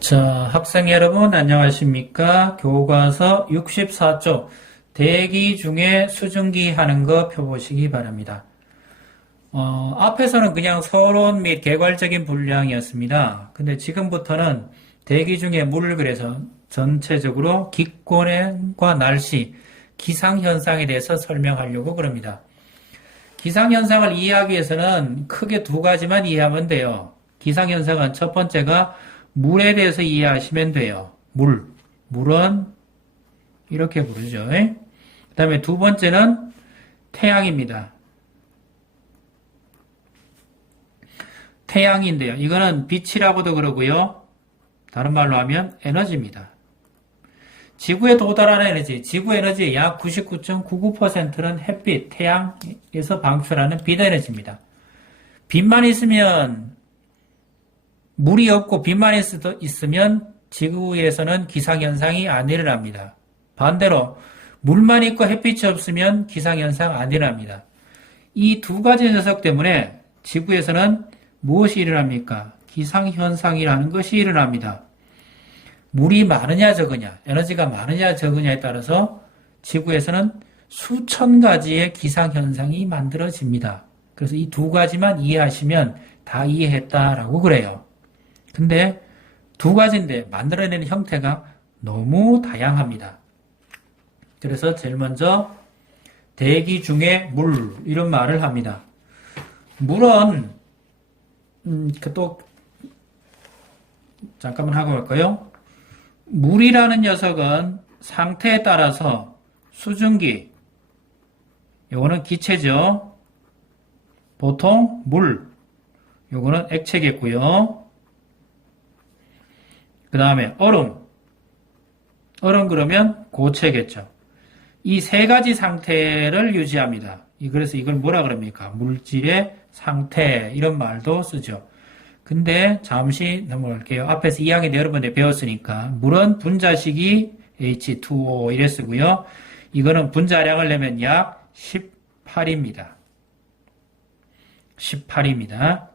자, 학생 여러분 안녕하십니까? 교과서 64쪽 대기 중에 수증기 하는 거 펴보시기 바랍니다. 앞에서는 그냥 서론 및 개괄적인 분량이었습니다. 근데 지금부터는 대기 중에 물 그래서 전체적으로 기권과 날씨, 기상현상에 대해서 설명하려고 그럽니다. 기상현상을 이해하기 위해서는 크게 두 가지만 이해하면 돼요. 기상현상은 첫 번째가 물에 대해서 이해하시면 돼요. 물. 물은 이렇게 부르죠. 그 다음에 두 번째는 태양입니다. 태양인데요. 이거는 빛이라고도 그러고요. 다른 말로 하면 에너지입니다. 지구에 도달하는 에너지, 지구 에너지의 약 99.99%는 햇빛, 태양에서 방출하는 빛 에너지입니다. 빛만 있으면 물이 없고 빛만 있으면 지구에서는 기상현상이 안 일어납니다. 반대로 물만 있고 햇빛이 없으면 기상현상 안 일어납니다. 이 두 가지 녀석 때문에 지구에서는 무엇이 일어납니까? 기상현상이라는 것이 일어납니다. 물이 많으냐 적으냐, 에너지가 많으냐 적으냐에 따라서 지구에서는 수천 가지의 기상현상이 만들어집니다. 그래서 이 두 가지만 이해하시면 다 이해했다라고 그래요. 근데 두 가지인데 만들어내는 형태가 너무 다양합니다. 그래서 제일 먼저 대기 중에 물 이런 말을 합니다. 물은 또 잠깐만 하고 갈까요? 물이라는 녀석은 상태에 따라서 수증기, 요거는 기체죠. 보통 물, 요거는 액체겠고요. 그 다음에 얼음 그러면 고체겠죠. 이 세 가지 상태를 유지합니다. 그래서 이걸 뭐라 그럽니까? 물질의 상태 이런 말도 쓰죠. 근데 잠시 넘어갈게요. 앞에서 2학년 여러분들 배웠으니까 물은 분자식이 H2O 이래 쓰고요. 이거는 분자량을 내면 약 18입니다. 18입니다.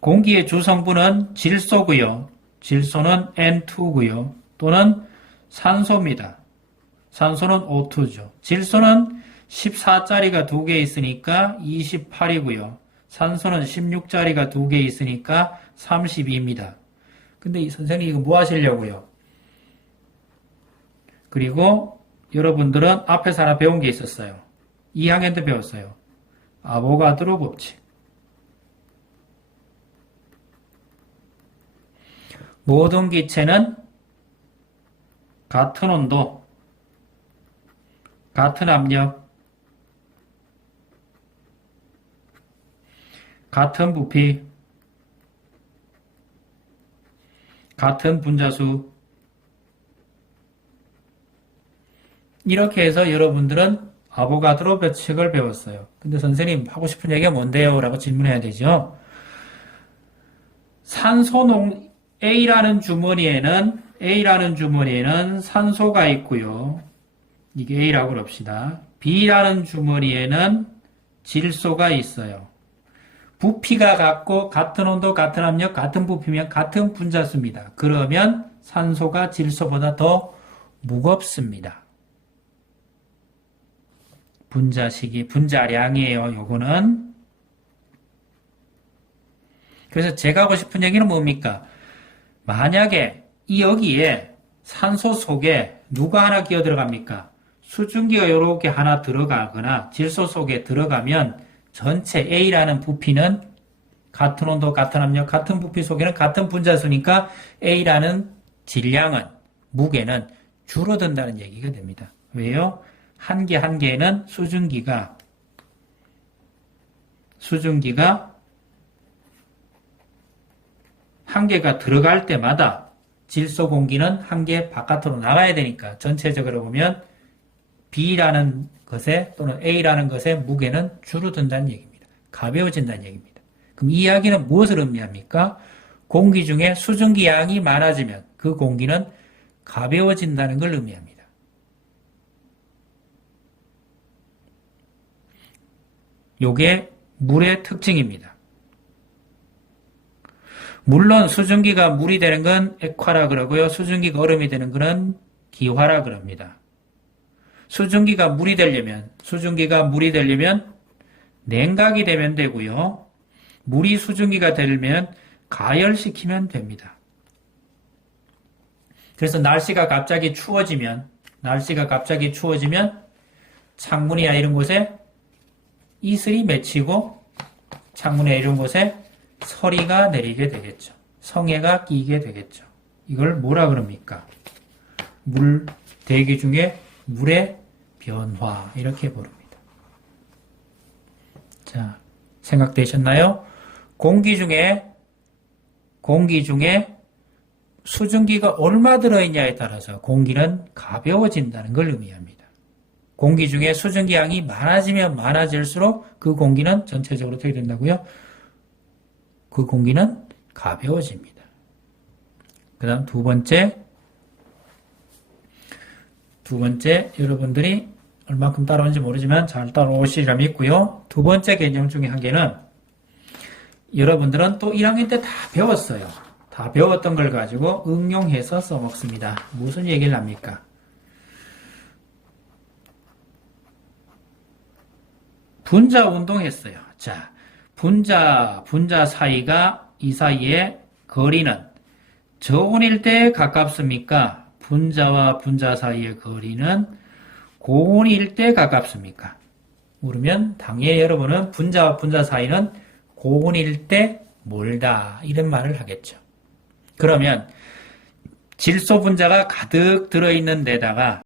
공기의 주성분은 질소고요. 질소는 N2고요. 또는 산소입니다. 산소는 O2죠. 질소는 14짜리가 2개 있으니까 28이고요. 산소는 16짜리가 2개 있으니까 32입니다. 근데 이 선생님 이거 뭐 하시려고요? 그리고 여러분들은 앞에서 하나 배운 게 있었어요. 2학년 때 배웠어요. 아보가드로 법칙. 모든 기체는 같은 온도, 같은 압력, 같은 부피, 같은 분자수 이렇게 해서 여러분들은 아보가드로 법칙을 배웠어요. 근데 선생님 하고 싶은 얘기가 뭔데요? 라고 질문해야 되죠. A라는 주머니에는 산소가 있고요. 이게 A라고 그럽시다. B라는 주머니에는 질소가 있어요. 부피가 같고 같은 온도, 같은 압력, 같은 부피면 같은 분자수입니다. 그러면 산소가 질소보다 더 무겁습니다. 분자량이에요. 요거는. 그래서 제가 하고 싶은 얘기는 뭡니까? 만약에 여기에 산소 속에 누가 하나 끼어 들어갑니까? 수증기가 이렇게 하나 들어가거나 질소 속에 들어가면 전체 A라는 부피는 같은 온도, 같은 압력, 같은 부피 속에는 같은 분자수니까 A라는 질량은, 무게는 줄어든다는 얘기가 됩니다. 왜요? 한 개에는 수증기가 한 개가 들어갈 때마다 질소 공기는 한 개 바깥으로 나가야 되니까 전체적으로 보면 B라는 것에 또는 A라는 것의 무게는 줄어든다는 얘기입니다. 가벼워진다는 얘기입니다. 그럼 이 이야기는 무엇을 의미합니까? 공기 중에 수증기 양이 많아지면 그 공기는 가벼워진다는 걸 의미합니다. 요게 물의 특징입니다. 물론 수증기가 물이 되는 건 액화라 그러고요. 수증기가 얼음이 되는 것은 기화라 그럽니다. 수증기가 물이 되려면 냉각이 되면 되고요. 물이 수증기가 되려면 가열시키면 됩니다. 그래서 날씨가 갑자기 추워지면 창문이나 이런 곳에 이슬이 맺히고 창문에 이런 곳에 서리가 내리게 되겠죠. 성에가 끼게 되겠죠. 이걸 뭐라 그럽니까? 대기 중에 물의 변화 이렇게 부릅니다. 자, 생각되셨나요? 공기 중에 수증기가 얼마 들어있냐에 따라서 공기는 가벼워진다는 걸 의미합니다. 공기 중에 수증기 양이 많아지면 많아질수록 그 공기는 전체적으로 어떻게 된다고요? 그 공기는 가벼워집니다. 그 다음 두 번째, 여러분들이 얼마큼 따라오는지 모르지만 잘 따라오시리라 믿고요. 두 번째 개념 중에 한 개는 여러분들은 또 1학년 때 다 배웠어요. 다 배웠던 걸 가지고 응용해서 써먹습니다. 무슨 얘기를 합니까? 분자 운동했어요. 자, 분자 이 사이의 거리는 저온일 때 가깝습니까? 분자와 분자 사이의 거리는 고온일 때 가깝습니까? 물으면 당연히 여러분은 분자와 분자 사이는 고온일 때 멀다 이런 말을 하겠죠. 그러면 질소 분자가 가득 들어있는 데다가